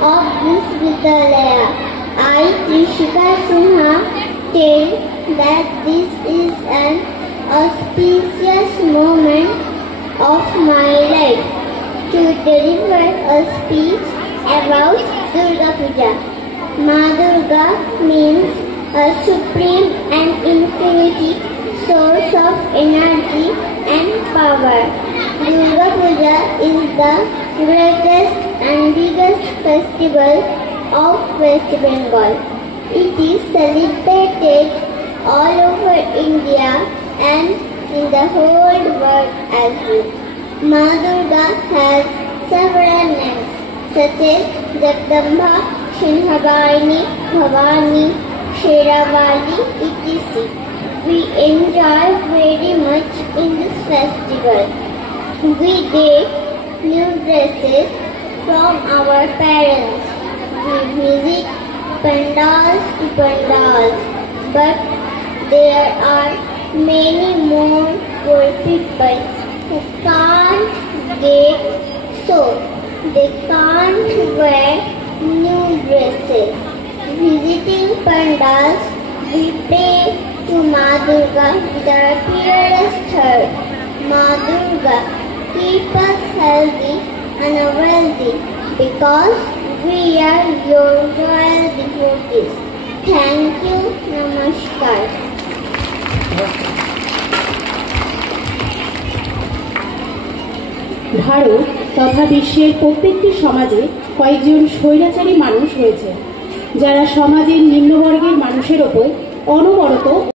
of this Vidyalaya. I, Trishika Sinha, tell that this is an auspicious moment of my life to deliver a speech about Durga Puja. Ma Durga means a supreme and infinity source of energy and power. Durga Puja is the greatest and biggest festival of West Bengal. It is celebrated all over India and in the whole world as well. Ma Durga has several names such as Jagdamba, Shinhabhayani, Bhavani, Sheravali, etc. We enjoy very much in this festival. We get new dresses from our parents. We visit pandals to pandals, but there are many more poor people who can't get so they can't wear new dresses. Visiting pandals, we pray to Ma Durga with our purest heart. Ma Durga, keep us healthy and wealthy because we are your royal devotees. Thank you. Namaskar. Bharat তথা বিশ্বের প্রত্যেকটি সমাজে কয়েকজন স্বৈরাচারী মানুষ রয়েছে যারা সমাজের নিম্নবর্গের মানুষের ওপর অনবরত